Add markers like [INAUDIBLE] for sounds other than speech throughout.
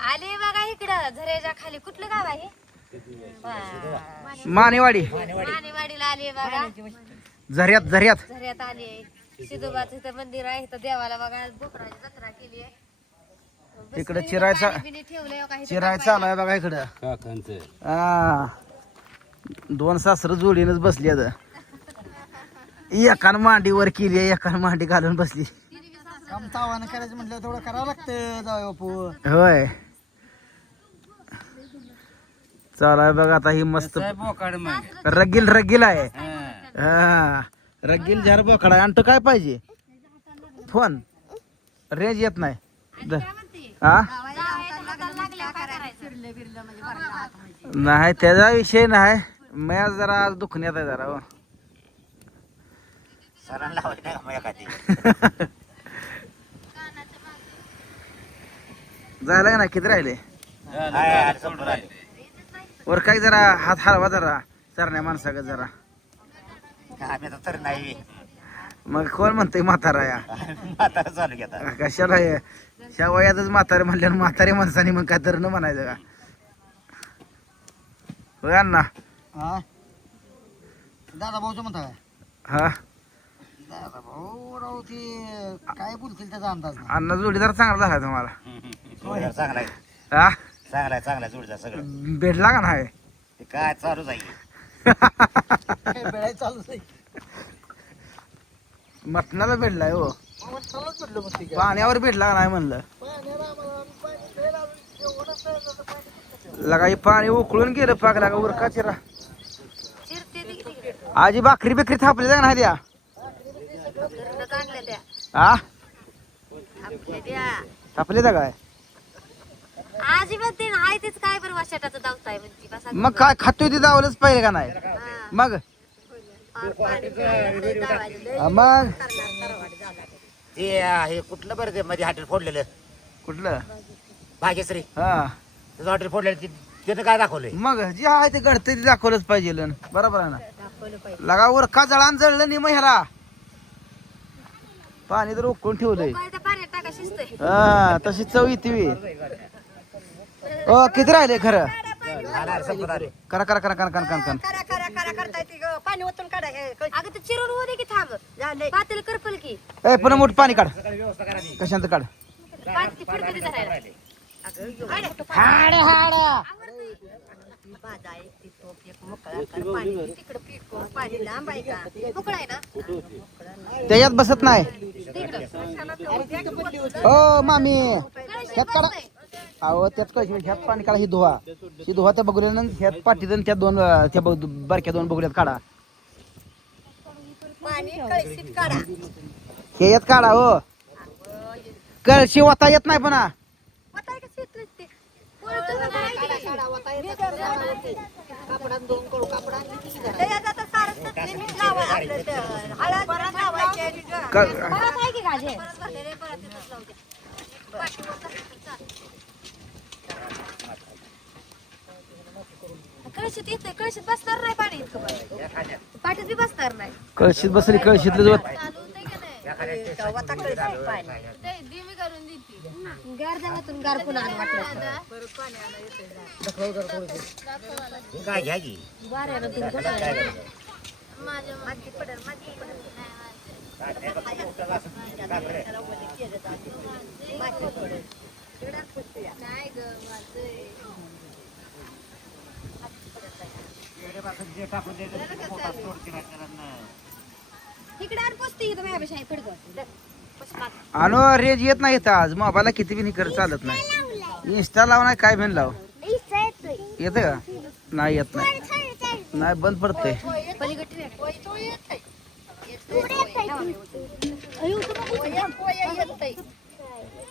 आले बघा इकडं झऱ्याच्या खाली. कुठलं गाव आहे? वा. मानेवाडी. मानेवाडीला आले बघा. झऱ्यात झऱ्यात झऱ्यात आले सिद्धोबाचं इथं मंदिर आहे इथं देवाला बघा बोकडाची जत्रा केली आहे. इकडे चिरायचा ठेवलंय बघा इथं चिराय चालू आहे बघा इकडं. काकांचं. हा दोन सासर जोडीनच बसली आता. एकान मांडीवर केली एकान मांडी घालून बसली. करायचं म्हटलं तेवढं करावं लागतं जाऊ बापू. होय. चालाय बघा आता ही मस्त बोकाड मग. रगील रगील आहे. हा. रगील झार बोकडा आहे. आणि तो काय पाहिजे? फोन. रेंज येत नाही. द- हा नाही त्याचा विषय नाही. मी आज जरा आज दुखण्यात आहे जरा हो. सरांना लावायची नाही का मग एखादी? [LAUGHS] जायला का ना किती राहिले? हाय, हाय. वर काय जरा हात हलवा जरा चरण्या माणसागत जरा. आम्ही आता तर नाही. मग कोण म्हणतंय म्हातारा या? म्हातारा चालू घेता कशाला हे? ह्या वयातच म्हातारे म्हणल्यानं म्हातारे माणसाने मग काय तर न म्हणायचं का? होय अण्णा? दादा भाऊचं म्हणता काय? हा? दादा भाऊ राव ते काय बोलतील त्याचा अंदाज अण्णा जोडीदार चांगला झाला तुम्हाला. चांगला आहे. हा? चांगला आहे चांगला आहे जोडीदार सगळं. भेटला का नाही ते काय चालूच आहे चालूच आहे मटणाला भेटलाय हो. चालूच म्हटलं मग ते पाण्यावर भेटला का नाही म्हणलं लगा हे पाणी उकळून गेलं पाक लागा उरका चिरा. चिरते ती किती आजी भाकरी बिकरी थापली का नाही घरनं आणल्या त्या. हा आपल्या द्या थापली का काय? आजी म्हणते ना आहे तेच काय बरं वाशाटाचं दावताय म्हणते बसा मग काय खातोय ते दावलंच पाहिजे का नाही? हा. मग? पा- पाणी प्यायला लय दावायला लय हा, मग? करणार तरवाड झाला. ते अं, हे कुठलं बरं ते मध्ये हॉटेल फोडलेलं? कुठलं? भाग्यश्री. हा. त्याचं हॉटेल फोडलेलं ते- त्यानं काय दाखवलंय? मग जे आहे ते घडतंय ते दाखवलंच पाहिजे लन. बरोबर आहे ना? दाखवलं पाहिजे. लगा वर का जळान जळलं नाही मग ह्याला. पाणी तर उकळून ठेवलंय. काय त्या पाण्यात टाका शिजतंय. हा तशी चव येते बी. ओ किती राहिले खरं आले करा करा करा करा करा करा करा। करा करा करा करता येते पाणी ओतून काढा अगं ते चिरून होऊ दे की थांब. पातेल करपल की. ए पुन्हा मोठ पाणी काढ. कशांत काढ? पाणी फडकरी धरायला माझा एक ती टोप एक मोकळा कर. पाणी तिकडं पिको. पाणी लांब आहे का? मोकळा आहे ना? त्याच्यात बसत नाही. ओ मामी. काढा अहो त्यात कळशी ह्यात पाणी काढा ही धुवा ही धुवा त्या बघुल्यानं ह्यात पाठीत आणि त्या दोन अं, त्या बघ- बारक्या दोन बघुल्यात काढा पाणी कळशीत काढा हे यात काढा हो कळशी वाता येत नाही पण हा. वताय कसं येतं ते? वळतं का नाही? त्याच्यात आता सारं तसलं मीठ लावा आपलं ते हळद परत लावायची आणि ग- क- परत आहे की गाजे? परत भरलेलं आहे, परत तिथंच लावू द्या. पाठीवर तसं कळशीत येतंय कळशीत बसणार नाही पाणी इतकं पण. पाठीत बी बसणार नाही. कळशीत बसली कळशीतलं जो गार जागातून गार पुन्हा वाटलं काय घ्या की वाऱ्यानं तुम्ही कुठं- माती पडेल, माती पडेल. माती पडेल. इकडं पुसते या. आणो रेंज येत नाही इथं आज. मोबाईलला किती बी निकर चालत नाही. इंस्टा लाव नाही काय बिन लाव. येते का? नाही येत नाही. नाही बंद पडतंय. पलीकडे.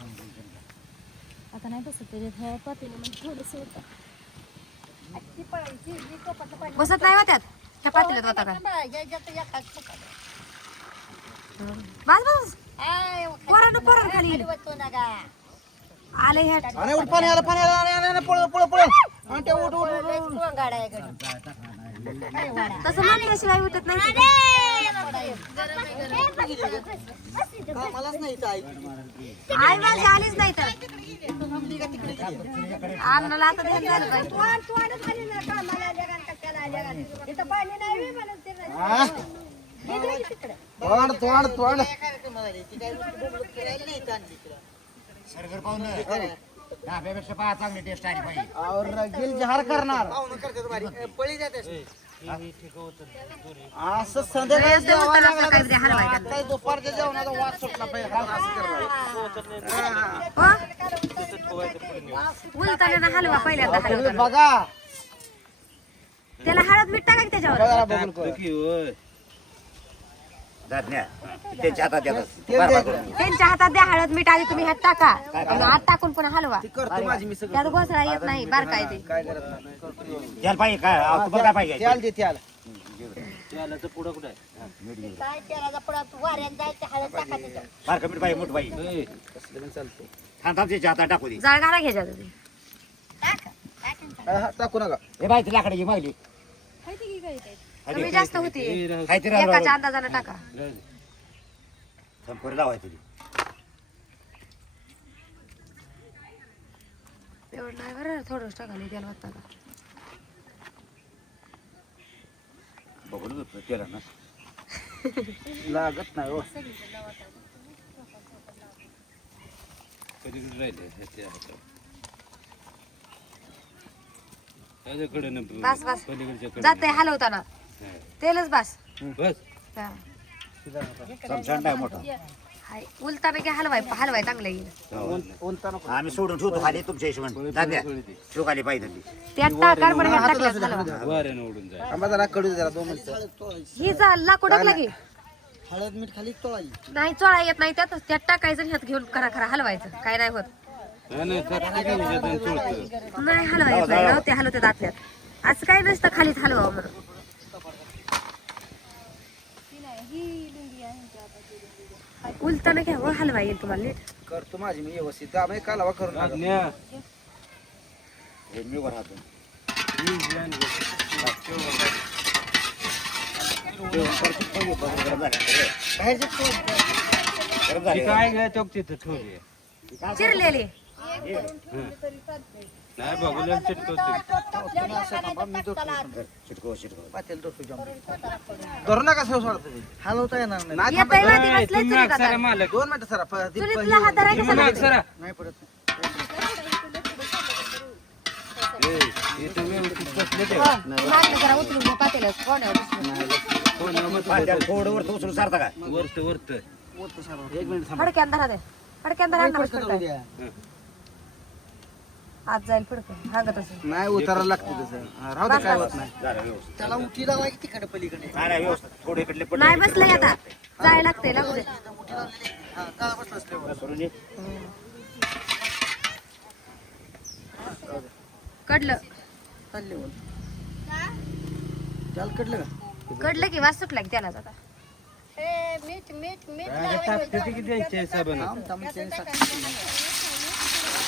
आता नाही बसत त्याच्यात ह्या पातेलं म्हणजे थोडंसं होतं बसत नाही होत्यात त्या पातेल्यात होता का? याच्यात एकाच फुकाट. बस बस. आय, पोरानं पोरानं खाली. खाली वाचतो ना गा. आले ह्या आणि उठ पाणी आलं पाणी आलं आणि- आणि- आणि पळ पळ पळ आणि ते उठ उठ लय टोंगाड आहे गडी. तसं म्हणल्याशिवाय उठत नाही मलाच नाही आई. माझी आलीच नाही तर अन्नाला आता ध्यान झालं पाहिजे. तोंड-. हा? तोंड तोंड सरगर पाहून पहा चांगली टेस्ट आली पाहिजे. और गिल जहार करणार. पळी जाते असं संध्याकाळी जेवायला लागला तर. आता दुपारच्या जेवणाचा वास सुटला पाहिजे. असं हो? उलताना हलवा पहिल्यांदा हलवताना. बघा. त्याला हळद मीठ टाका की त्याच्यावर? जरा बघून करा. त्यांच्या हातात. त्यांच्या द्या हळद मीठ आधी तुम्ही हात टाका. आणि हात टाकून पुन्हा हलवा. ती करतो माझी मी सगळं त्यात घोसळा येत नाही बारका आहे ते. काय करत नाही. करतो. व्यवस्थित. त्याला पाहिजे काय आ, तुम्हाला काय पाहिजे? त्याला दे त्याला. काय तेलाचा पुडा तू वाऱ्यात जायचं हळद टाका त्याच्यावर. फार कमी पाहिजे मोठ पाहिजे? कसलं पण चालतंय. थांब थांब त्याच्या हातात टाकू दे. जाळ घाला घ्यायच्या तुम्ही. हा, हा, टाकू नका. हे बाई ती लाकडाची मागली. कमी जास्त होती. ती एकाच्या अंदाजानं टाका. संपूर्ण लावायची एवढं नाही बरं थोडंच टाकाले त्याला वाटतं. का बघून लागत नाही हो. बस बस. जाते हलवताना. तेलच बस. हा. नाही मोठा. हाय उलताना की हलवाय हलवाय चांगलं येईल. नको आम्ही सोडून ठेवतो खाली तुमच्या हिशोबाने. दाद्या शिव खाली पाहिजे ती. त्यात टाक कार्बन टाकल्यास हलवा आंबा जरा कडू दे जरा दोन मिनिटं. हळद तोळायची ही जा लाकूड की. हळद मीठ खाली तोळायची. नाही चोळा येत नाही त्यात त्यात टाकायचं आणि ह्यात घेऊन खरा खरा हलवायचं. काय नाही होत. नाही हलवायचं नाही राहू ते हलवते आतल्यात असं काही नसतं खालीच हलवा म्हणून. उलताना घ्या व हलवा येईल तुम्हाला नीट. करतो माझी मी व्यवस्थित. आम्ही कालवा करून. हे मी वर हातून गरम झाले. गरम झाले. चिरलेली. चिटकव चिटकव पातेलं डोसू जाम. धरू नका सर सोडा तुम्ही हलवता येणार नाही चुलीत. दोन मिनिटं सरा प- ती चुलीतला हात धरायचा सगळं. नाही पडत मागं जरा उचलून कोण्यावर थोडं वर उचलून सारता का एक मिनिट थांबा. फडक्यान धरा दे फडक्यान धरा आत जाईल फडकं हागत असेल. नाही उतारा लागतं तसं हा, राहू दे काय होत नाही. त्याला उठी लावायची तिकडे पलीकडे. थोडे इकडले पडले नाही बसलंय आता. जायला लागतंय लागू दे. उठी लावलेली हा काळा बसला असल्यावर. सोडून ये. कडलं. चालले. त्याला कडलं का? कडलं की वास सुटला की त्यालाच आता. ए, मीठ मीठ मीठ लावायचं. थांब, थांब, ते साक्षी. मिठाचा पुडा द्या. त्याला नाही काय होत हा, द्या ते हाताला बनवून द्या. हा,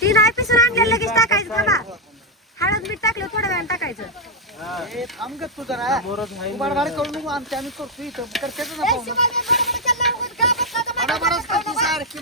ती नाही पिसून आणलेलं लगेच टाकायचं थांबा. हळद मीठ टाकलं थोड्या वेळानं टाकायचं. थांब ग तू जरा. बाडबाड करू नको आमच्या आम्ही करतो इथं. करतेच ना पाहुणं. बाडाबाडच करते सारखी